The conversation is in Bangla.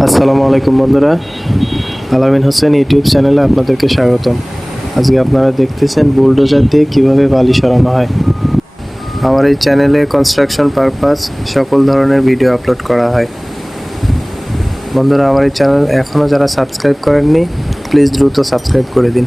আসসালামু আলাইকুম বন্ধুরা, আলামিন হোসেন ইউটিউব চ্যানেলে আপনাদেরকে স্বাগতম। আজকে আপনারা দেখতেছেন বুলডোজার দিয়ে কিভাবে বালি সরানো হয়। আমার এই চ্যানেলে কনস্ট্রাকশন পারপাস সকল ধরনের ভিডিও আপলোড করা হয়। বন্ধুরা, আমার এই চ্যানেল এখনও যারা সাবস্ক্রাইব করেননি, প্লিজ দ্রুত সাবস্ক্রাইব করে দিন।